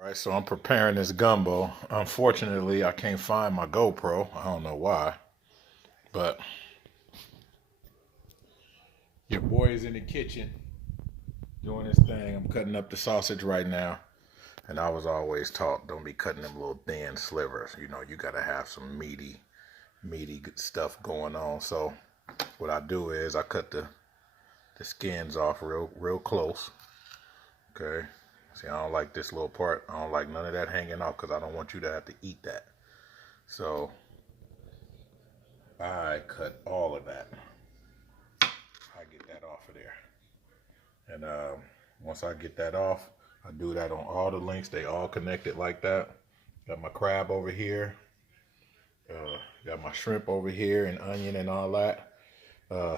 All right, so I'm preparing this gumbo. Unfortunately, I can't find my GoPro. I don't know why, but your boy is in the kitchen doing his thing. I'm cutting up the sausage right now, and I was always taught don't be cutting them little thin slivers. You know, you gotta have some meaty stuff going on. So what I do is I cut the skins off real close. Okay. See, I don't like this little part. I don't like none of that hanging off because I don't want you to have to eat that. So I cut all of that. I get that off of there. And once I get that off, I do that on all the links. They all connected like that. Got my crab over here. Got my shrimp over here and onion and all that.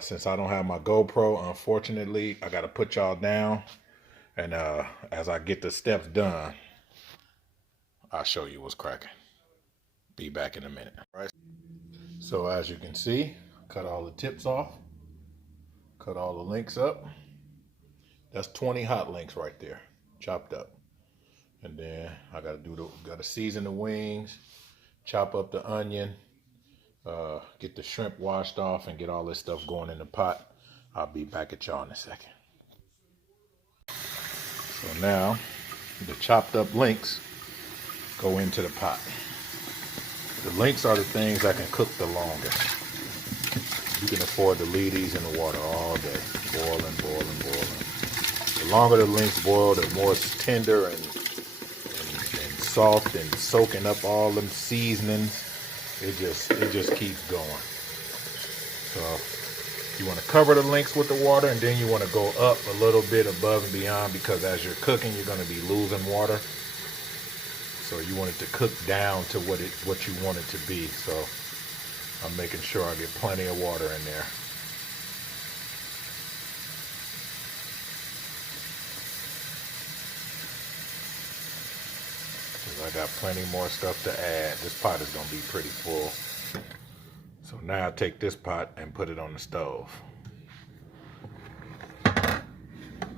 Since I don't have my GoPro, unfortunately, I got to put y'all down. And as I get the steps done, I'll show you what's cracking. Be back in a minute. All right. So as you can see, cut all the tips off. Cut all the links up. That's 20 hot links right there, chopped up. And then I gotta season the wings, chop up the onion, get the shrimp washed off, and get all this stuff going in the pot. I'll be back at y'all in a second. So now the chopped up links go into the pot. The links are the things that can cook the longest. You can afford to leave these in the water all day, boiling. The longer the links boil, the more it's tender and soft and soaking up all them seasonings. It just keeps going. So you want to cover the links with the water, and then you want to go up a little bit above and beyond, because as you're cooking, you're going to be losing water. So you want it to cook down to what you want it to be. So I'm making sure I get plenty of water in there. I got plenty more stuff to add. This pot is going to be pretty full. So now I take this pot and put it on the stove.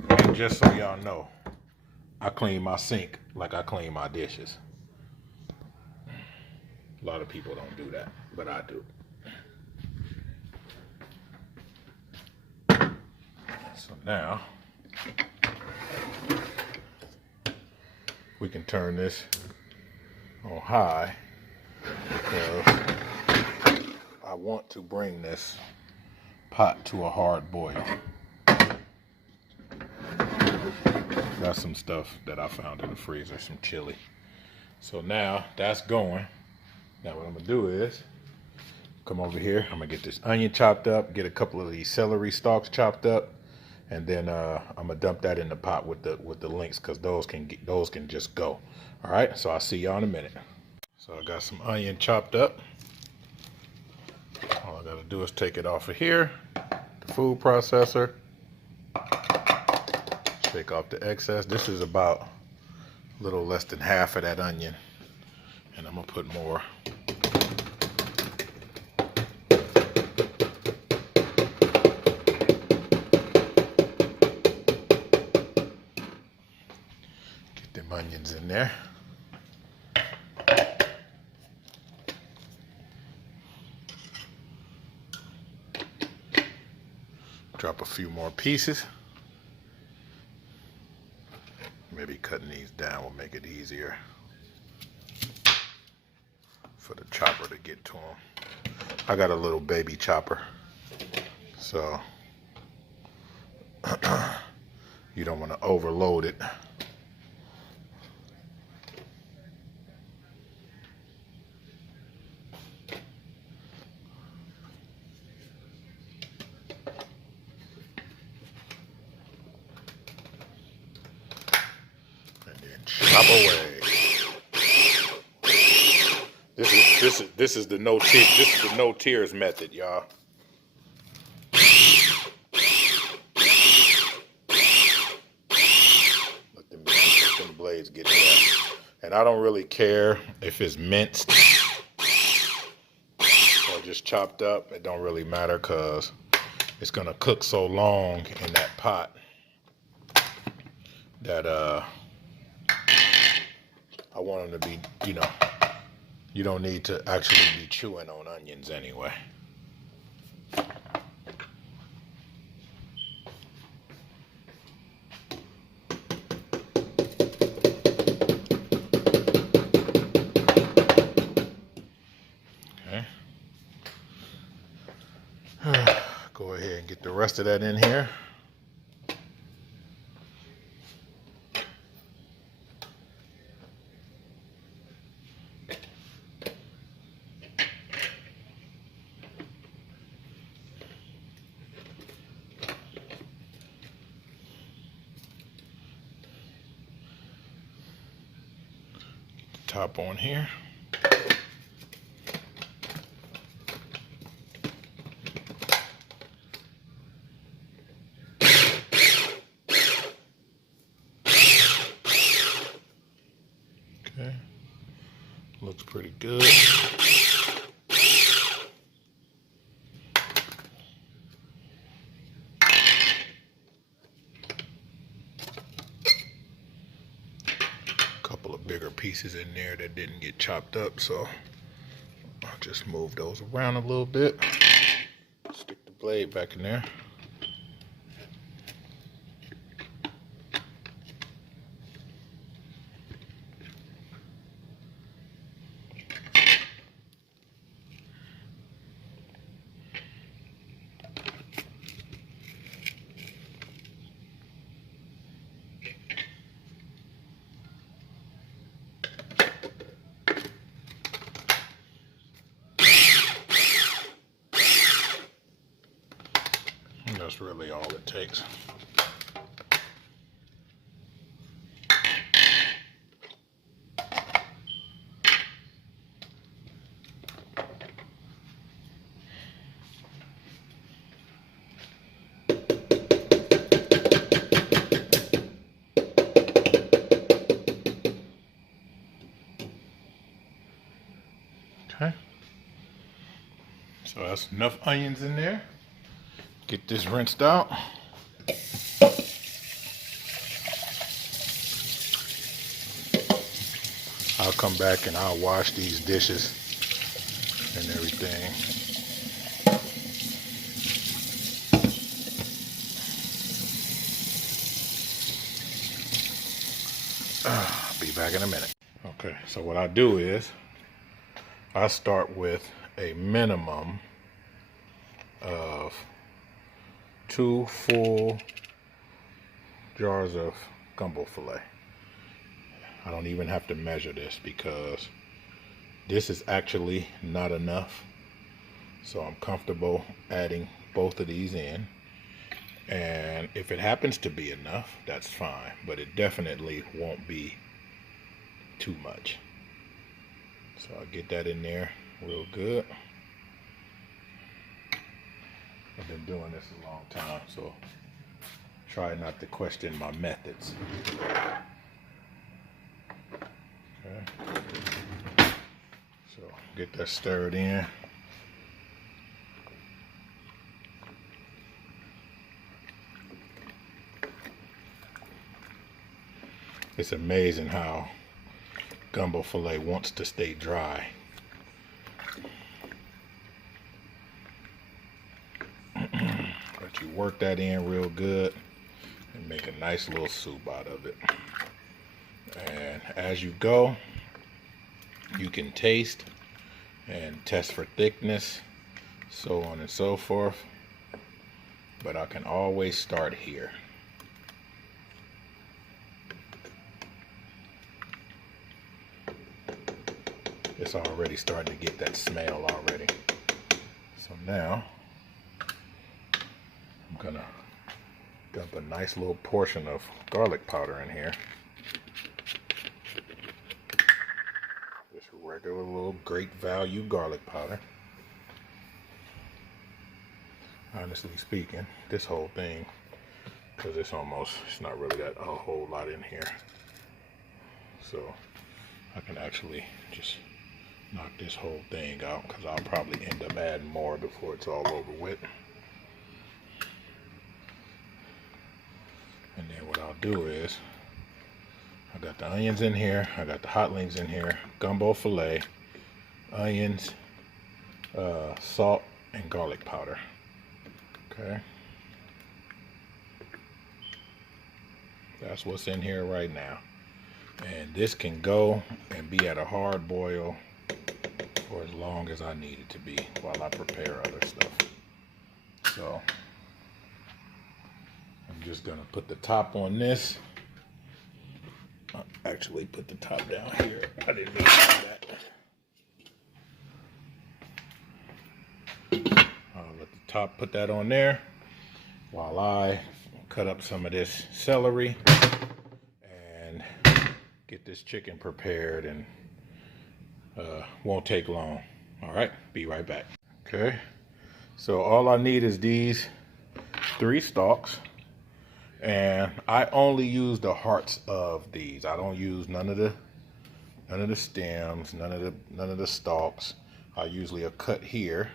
And just so y'all know, I clean my sink like I clean my dishes. A lot of people don't do that, but I do. So now we can turn this on high, because I want to bring this pot to a hard boil. Got some stuff that I found in the freezer, some chili. So now that's going. Now what I'm gonna do is come over here. I'm gonna get this onion chopped up, get a couple of these celery stalks chopped up, and then I'm gonna dump that in the pot with the links, because those can just go. All right, so I'll see y'all in a minute. So I got some onion chopped up. All I gotta do is take it off of here, the food processor, take off the excess. This is about a little less than half of that onion, and I'm gonna put more. Get them onions in there. Drop a few more pieces. Maybe cutting these down will make it easier for the chopper to get to them. I got a little baby chopper, so you don't want to overload it. Chop away. This is the no tears method, y'all. Let them blades get to that. And I don't really care if it's minced or just chopped up. It don't really matter, because it's gonna cook so long in that pot that I want them to be, you know, you don't need to actually be chewing on onions anyway. Okay. Go ahead and get the rest of that in here. Top on here. Okay, looks pretty good. Couple of bigger pieces in there that didn't get chopped up, so I'll just move those around a little bit. Stick the blade back in there. That's really all it takes. Okay. So that's enough onions in there. Get this rinsed out. I'll come back and I'll wash these dishes and everything. I'll be back in a minute. Okay, so what I do is I start with a minimum of 2 full jars of gumbo filet. I don't even have to measure this because this is actually not enough. So I'm comfortable adding both of these in. And if it happens to be enough, that's fine. But it definitely won't be too much. So I'll get that in there real good. I've been doing this a long time, so try not to question my methods. Okay. So get that stirred in. It's amazing how gumbo filet wants to stay dry. But you work that in real good and make a nice little soup out of it. And as you go, you can taste and test for thickness, so on and so forth. But I can always start here. It's already starting to get that smell already. So now I'm gonna dump a nice little portion of garlic powder in here. Just regular little great value garlic powder. Honestly speaking, this whole thing, because it's not really that a whole lot in here. So I can actually just knock this whole thing out because I'll probably end up adding more before it's all over with. And then what I'll do is I'll got the onions in here. I got the hot links in here. Gumbo filet, onions, salt, and garlic powder. Okay. That's what's in here right now. And this can go and be at a hard boil for as long as I need it to be while I prepare other stuff. So I'm just gonna put the top on this. I'll actually put the top down here. I didn't mean to do that. I'll let the top put that on there while I cut up some of this celery and get this chicken prepared, and won't take long. All right, be right back. Okay, so all I need is these 3 stalks, and I only use the hearts of these. I don't use none of the stems, none of the stalks. I usually cut here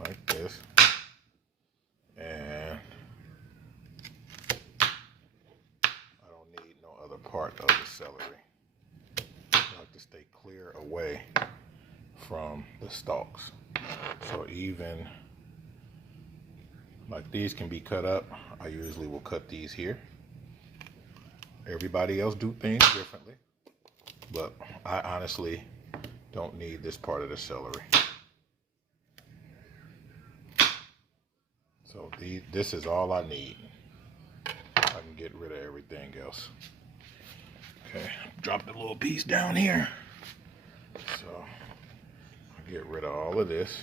like this, and I don't need no other part of the celery. I like to stay clear away from the stalks. So even like these can be cut up. I usually will cut these here. Everybody else do things differently, but I honestly don't need this part of the celery. So this is all I need. I can get rid of everything else. Okay, drop the little piece down here. So I'll get rid of all of this.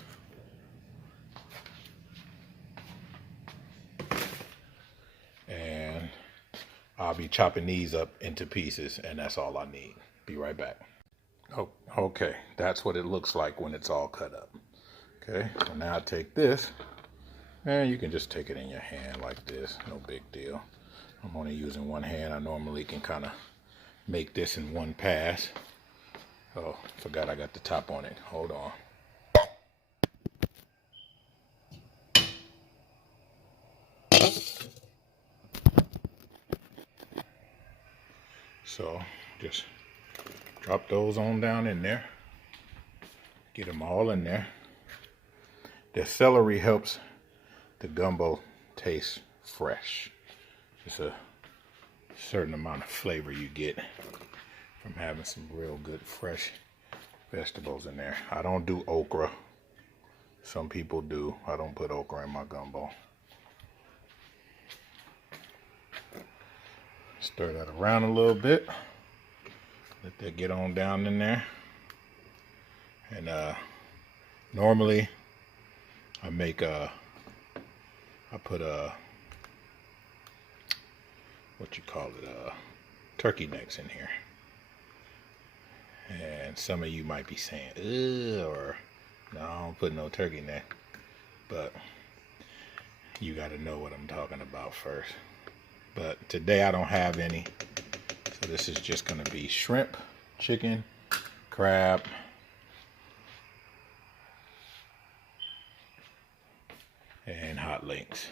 And I'll be chopping these up into pieces, and that's all I need. Be right back. Oh, okay, that's what it looks like when it's all cut up. Okay, so now I take this, and you can just take it in your hand like this, no big deal. I'm only using one hand. I normally can kind of make this in one pass. Oh, forgot I got the top on it. Hold on. So just drop those on down in there. Get them all in there. The celery helps the gumbo taste fresh. It's a certain amount of flavor you get from having some real good fresh vegetables in there. I don't do okra. Some people do. I don't put okra in my gumbo. Stir that around a little bit. Let that get on down in there. And normally I make I put what you call it, turkey necks in here. And some of you might be saying, ugh, or no, I don't put no turkey neck. But you got to know what I'm talking about first. But today I don't have any. So this is just going to be shrimp, chicken, crab, and hot links.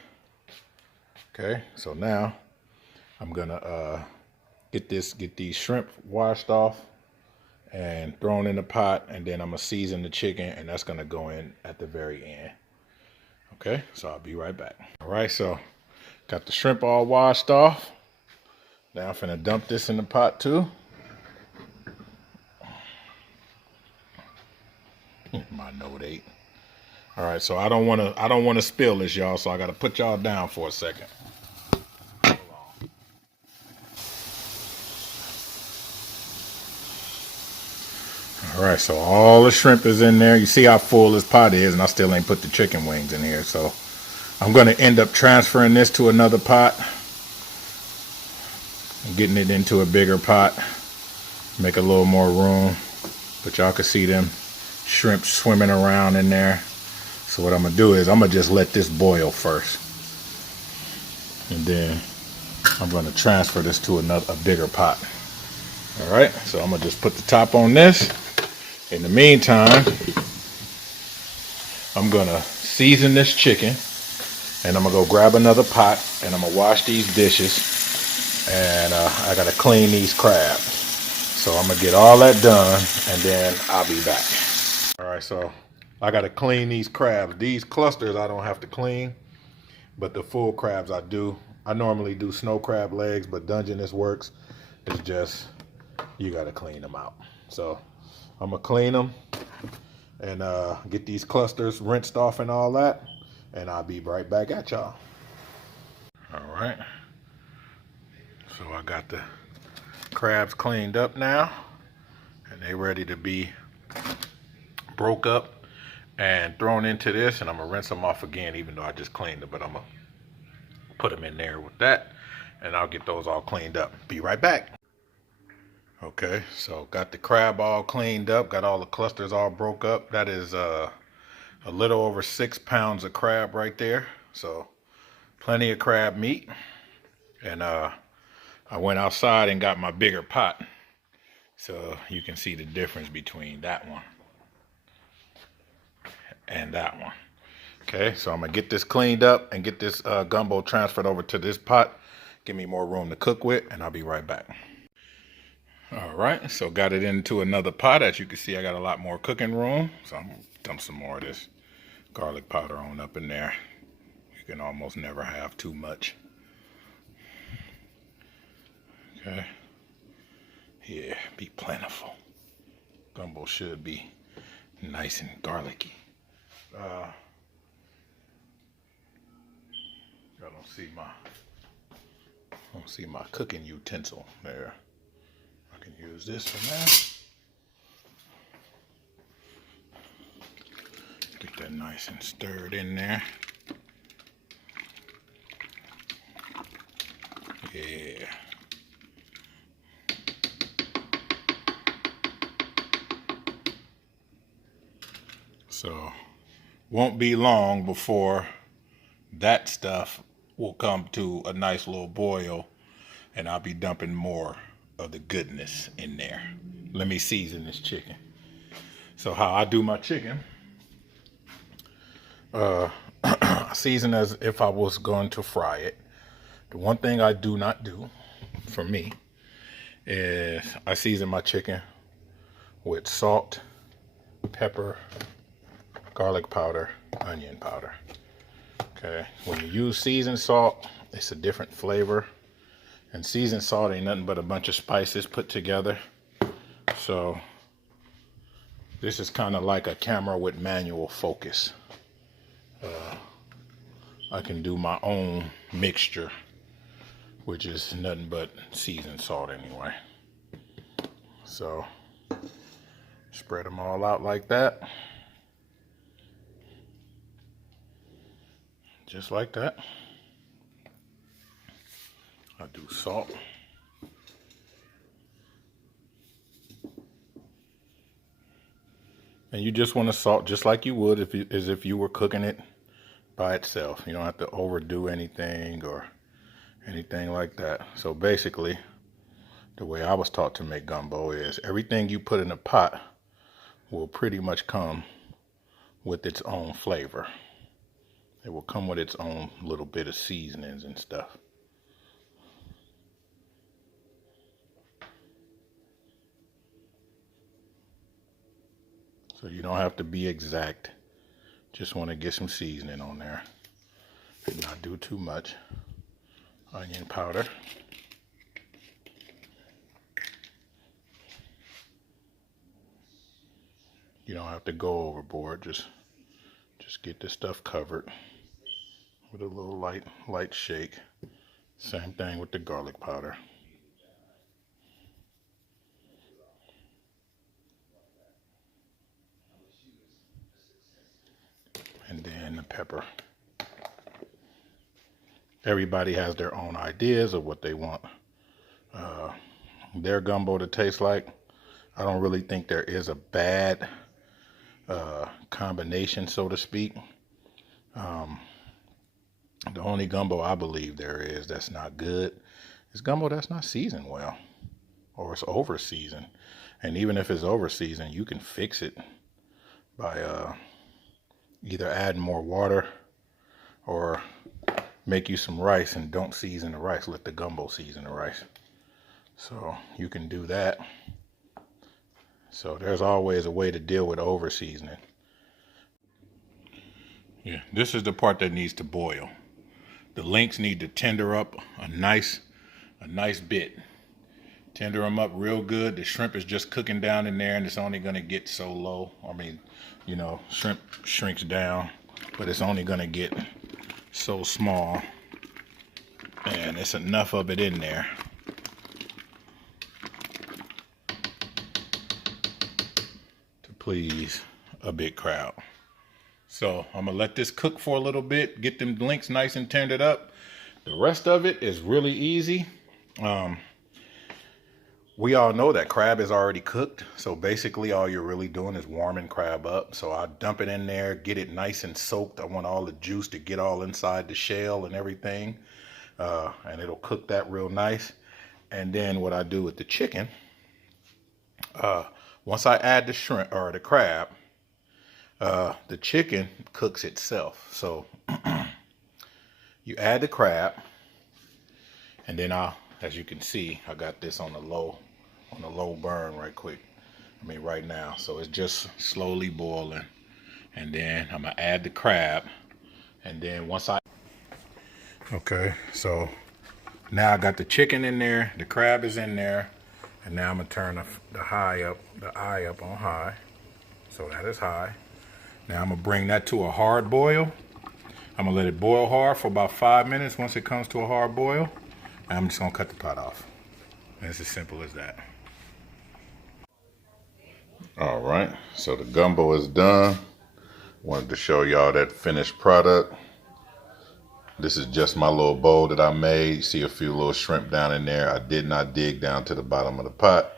Okay, so now I'm gonna get these shrimp washed off and thrown in the pot, and then I'm gonna season the chicken, and that's gonna go in at the very end. Okay, so I'll be right back. All right, so got the shrimp all washed off. Now I'm finna dump this in the pot too. My Note 8. All right, so I don't wanna spill this, y'all. So I gotta put y'all down for a second. All right, so all the shrimp is in there. You see how full this pot is, and I still ain't put the chicken wings in here. So I'm gonna end up transferring this to another pot and getting it into a bigger pot, make a little more room. But y'all can see them shrimp swimming around in there. So what I'm gonna do is I'm gonna just let this boil first, and then I'm gonna transfer this to a bigger pot. All right, so I'm gonna just put the top on this. In the meantime, I'm gonna season this chicken, and I'm gonna go grab another pot, and I'm gonna wash these dishes, and I gotta clean these crabs. So I'm gonna get all that done and then I'll be back. All right, so I gotta clean these crabs. These clusters I don't have to clean, but the full crabs I do. I normally do snow crab legs, but Dungeness works. It's just, you gotta clean them out. So I'm gonna clean them and get these clusters rinsed off and all that, and I'll be right back at y'all. All right, so I got the crabs cleaned up now, and they ready to be broke up and thrown into this, and I'm gonna rinse them off again, even though I just cleaned them, but I'm gonna put them in there with that, and I'll get those all cleaned up. Be right back. Okay, so got the crab all cleaned up, got all the clusters all broke up. That is a little over 6 pounds of crab right there. So plenty of crab meat. And I went outside and got my bigger pot. So you can see the difference between that one and that one. Okay, so I'm gonna get this cleaned up and get this gumbo transferred over to this pot. Give me more room to cook with, and I'll be right back. All right, so got it into another pot. As you can see, I got a lot more cooking room. So I'm gonna dump some more of this garlic powder on up in there. You can almost never have too much. Okay. Yeah, be plentiful. Gumbo should be nice and garlicky. I don't see my cooking utensil there. I can use this for now. Get that nice and stirred in there. Yeah. So, won't be long before that stuff will come to a nice little boil, and I'll be dumping more of the goodness in there. Let me season this chicken. So how I do my chicken, season as if I was going to fry it. The one thing I do not do, for me, is I season my chicken with salt, pepper, garlic powder, onion powder. Okay, when you use seasoned salt, it's a different flavor. And seasoned salt ain't nothing but a bunch of spices put together. So this is kind of like a camera with manual focus. I can do my own mixture, which is nothing but seasoned salt anyway. So spread them all out like that. Just like that. I do salt. And you just want to salt just like you would as if you were cooking it by itself. You don't have to overdo anything or anything like that. So basically, the way I was taught to make gumbo is everything you put in a pot will pretty much come with its own flavor. It will come with its own little bit of seasonings and stuff. So you don't have to be exact. Just want to get some seasoning on there and not do too much. Onion powder. You don't have to go overboard. Just get this stuff covered with a little light shake. Same thing with the garlic powder. And then the pepper. Everybody has their own ideas of what they want their gumbo to taste like. I don't really think there is a bad combination, so to speak. The only gumbo I believe there is that's not good is gumbo that's not seasoned well, or it's over seasoned. And even if it's over seasoned, you can fix it by either adding more water or make you some rice and don't season the rice. Let the gumbo season the rice. So you can do that. So there's always a way to deal with over seasoning. Yeah, this is the part that needs to boil. The links need to tender up a nice bit. Tender them up real good. The shrimp is just cooking down in there, and it's only going to get so low. I mean, you know, shrimp shrinks down, but it's only going to get so small, and it's enough of it in there to please a big crowd. So I'm gonna let this cook for a little bit, get them links nice and tendered up. The rest of it is really easy. We all know that crab is already cooked, so basically all you're really doing is warming crab up. So I dump it in there, get it nice and soaked. I want all the juice to get all inside the shell and everything, and it'll cook that real nice. And then what I do with the chicken, once I add the shrimp or the crab, the chicken cooks itself. So you add the crab, and then as you can see, I got this on the low burn right now. So it's just slowly boiling. And then I'm gonna add the crab. And then okay, so now I got the chicken in there, the crab is in there, and now I'm gonna turn the eye up on high. So that is high. Now I'm gonna bring that to a hard boil. I'm gonna let it boil hard for about 5 minutes. Once it comes to a hard boil, I'm just gonna cut the pot off. And it's as simple as that. All right, so the gumbo is done. Wanted to show y'all that finished product. This is just my little bowl that I made. You see a few little shrimp down in there. I did not dig down to the bottom of the pot.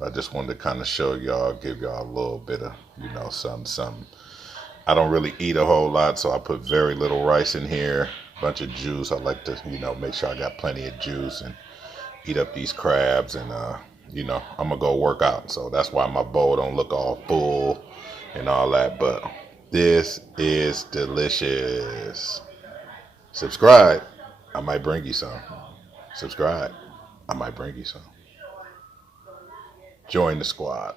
I just wanted to kind of show y'all, give y'all a little bit of, you know, something. I don't really eat a whole lot, so I put very little rice in here, a bunch of juice. I like to, you know, make sure I got plenty of juice and eat up these crabs. And, you know, I'm going to go work out. So that's why my bowl don't look all full and all that. But this is delicious. Subscribe. I might bring you some. Subscribe. I might bring you some. Join the squad.